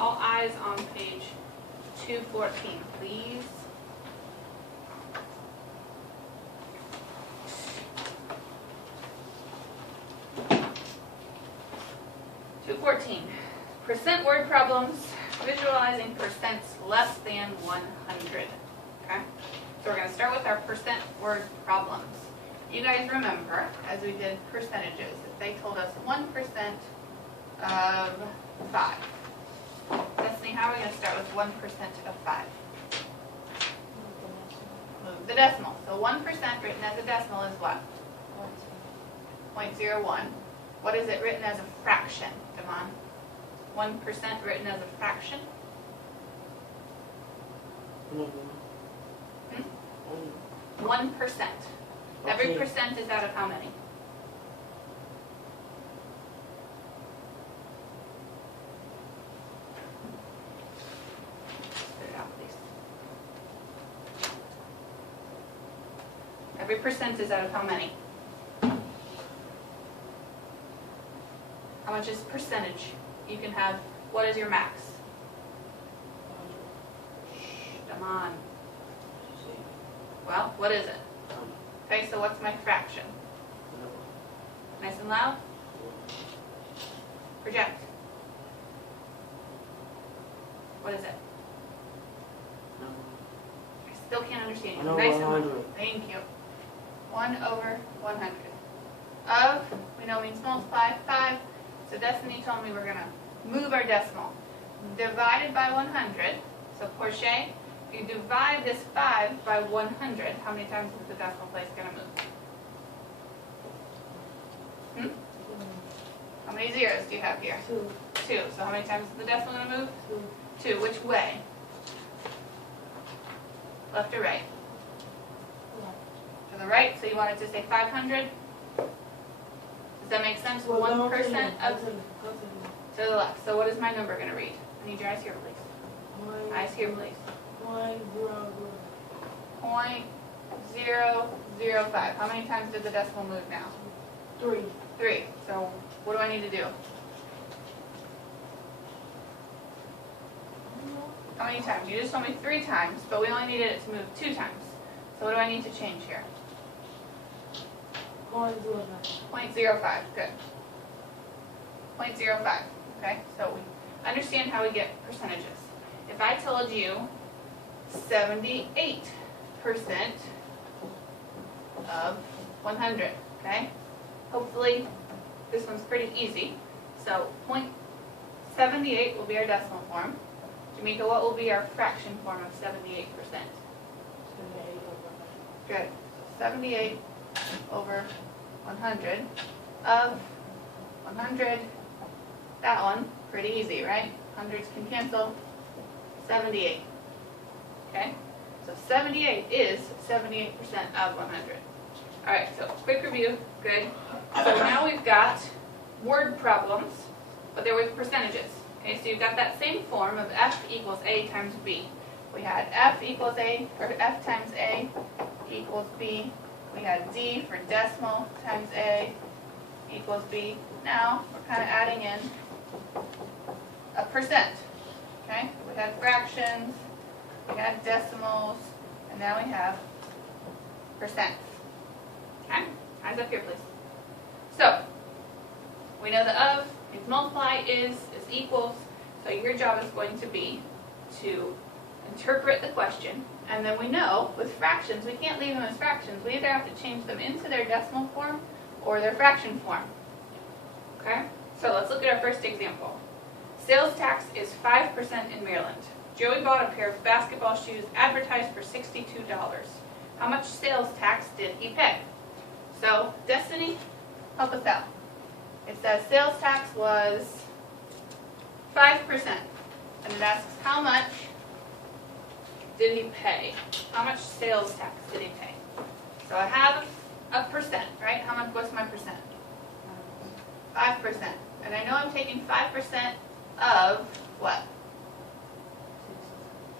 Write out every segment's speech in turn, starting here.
all eyes on page 214, please. Percent word problems, visualizing percents less than 100. Okay? So we're going to start with our percent word problems. You guys remember, as we did percentages, if they told us 1% of 5. Destiny, how are we going to start with 1% of 5? Move the decimal. So 1% written as a decimal is what? 0.01. What is it written as a fraction, Damon? 1% written as a fraction? 1%. Every percent is out of how many? Spit it out, please. Every percent is out of how many? How much is percentage? You can have, what is your max? Shh, come on. Well, what is it? Okay, so what's my fraction? Nice and loud? Project. What is it? I still can't understand you. Nice and loud. Thank you. 1 over 100. Of, we know means multiply, 5. So Destiny told me we're going to move our decimal. Divided by 100. So Portia, if you divide this 5 by 100, how many times is the decimal place going to move? How many zeros do you have here? 2. 2. So how many times is the decimal going to move? 2. 2. Which way? Left or right? To the right. So you want it to say 500? Does that make sense? 1% of to the left. So what is my number going to read? I need your eyes here, please. Eyes here, please. 0.005. How many times did the decimal move now? 3. 3. So what do I need to do? How many times? You just told me 3 times, but we only needed it to move 2 times. So what do I need to change here? 0.05. Good. 0.05. Okay, so we understand how we get percentages. If I told you 78% of 100, okay? Hopefully this one's pretty easy. So 0.78 will be our decimal form. Jamaica, what will be our fraction form of 78%? Good. 78 over 100 of 100. That one, pretty easy, right? Hundreds can cancel. 78. Okay? So 78 is 78% of 100. Alright, so quick review. Good. So now we've got word problems, but they're with percentages. Okay, so you've got that same form of F equals A times B. We had F equals A, or F times A equals B. We had D for decimal times A equals B. Now we're kind of adding in a percent. Okay? We had fractions, we had decimals, and now we have percents. Okay? Eyes up here, please. So we know the of means multiply, is equals. So your job is going to be to interpret the question, and then we know with fractions we can't leave them as fractions. We either have to change them into their decimal form or their fraction form. Okay? So let's look at our first example. Sales tax is 5% in Maryland. Joey bought a pair of basketball shoes advertised for $62. How much sales tax did he pay? So, Destiny, help us out. It says sales tax was 5%. And it asks how much did he pay? How much sales tax did he pay? So I have a percent, right? How much, what's my percent? 5%. And I know I'm taking 5% of what?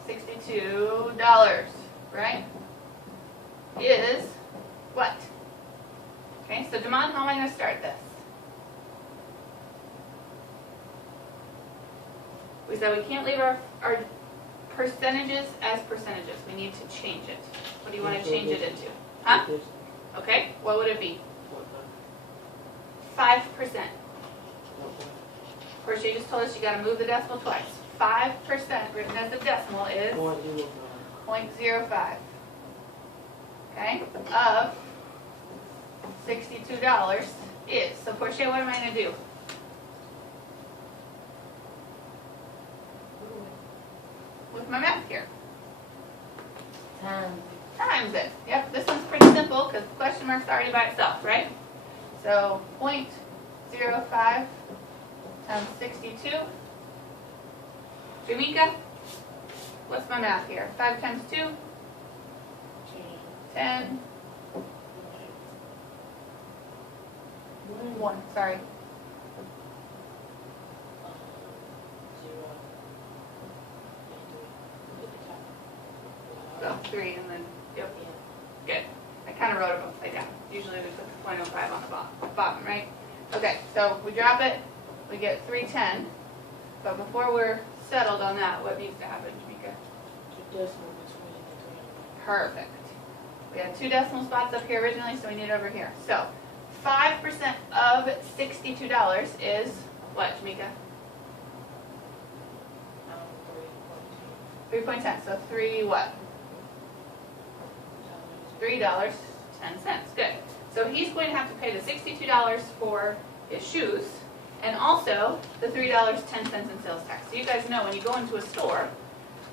$62, right? Is what? Okay, so Damon, how am I going to start this? We said we can't leave our percentages as percentages. We need to change it. What do you want to change it into? Huh? Okay, what would it be? 5%. Of course, she just told us you got to move the decimal twice. 5% written as a decimal is 0.05. Okay, of $62 is. So Portia, what am I going to do? With my math here. Times it. Yep, this one's pretty simple because the question mark's already by itself, right? So 0.05 times 62. Jamika, what's my math here? 5 times 2? 10. 1, sorry. 3 and then, yep. Good. I kind of wrote them upside down. Usually we put the 0.05 on the bottom, right? Okay, so we drop it, we get 310. But before we're settled on that, what needs to happen, Jamika? Perfect. We had 2 decimal spots up here originally, so we need it over here. So 5% of $62 is what, Jamika? 3.10. So 3 what? $3.10. Good. So he's going to have to pay the $62 for his shoes and also the $3.10 in sales tax. So you guys know when you go into a store,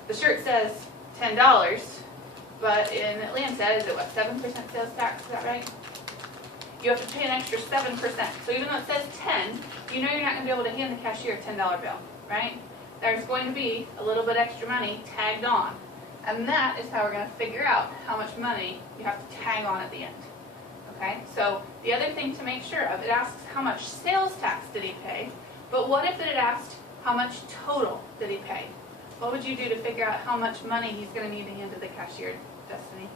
the shirt says $10, but in Atlanta, is it what, 7% sales tax? Is that right? You have to pay an extra 7%. So even though it says 10, you know you're not going to be able to hand the cashier a $10 bill, right? There's going to be a little bit extra money tagged on. And that is how we're going to figure out how much money you have to tag on at the end. Okay, so the other thing to make sure of, it asks how much sales tax did he pay, but what if it had asked how much total did he pay? What would you do to figure out how much money he's going to need to hand to the cashier, Destiny?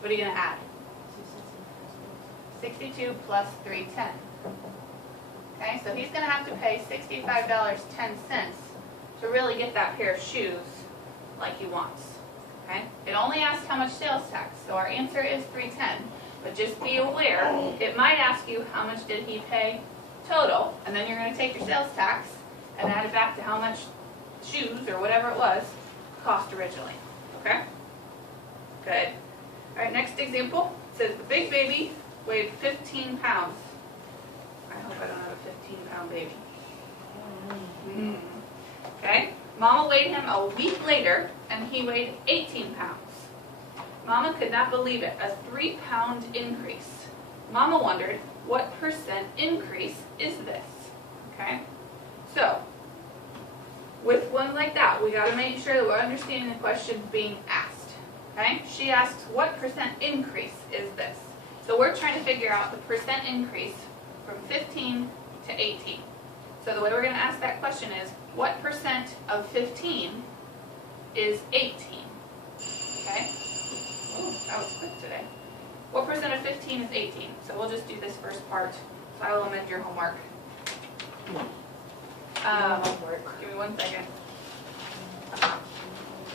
What are you going to add? 62 plus 310. Okay, so he's going to have to pay $65.10 to really get that pair of shoes like he wants. Okay, it only asks how much sales tax, so our answer is 310. But just be aware, it might ask you how much did he pay total, and then you're going to take your sales tax and add it back to how much shoes or whatever it was cost originally. Okay? Good. All right, next example. It says the big baby weighed 15 pounds. I hope I don't have a 15-pound baby. Okay? Mama weighed him a week later, and he weighed 18 pounds. Mama could not believe it, a 3-pound increase. Mama wondered, what percent increase is this? Okay? So, with one like that, we got to make sure that we're understanding the question being asked. Okay? She asks, what percent increase is this? So we're trying to figure out the percent increase from 15 to 18. So the way we're going to ask that question is, what percent of 15 is 18? Okay? Oh, that was quick today. What percent of 15 is 18? So we'll just do this first part. So I will amend your homework. Give me 1 second.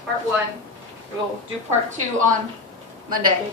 Part 1. We'll do part 2 on Monday.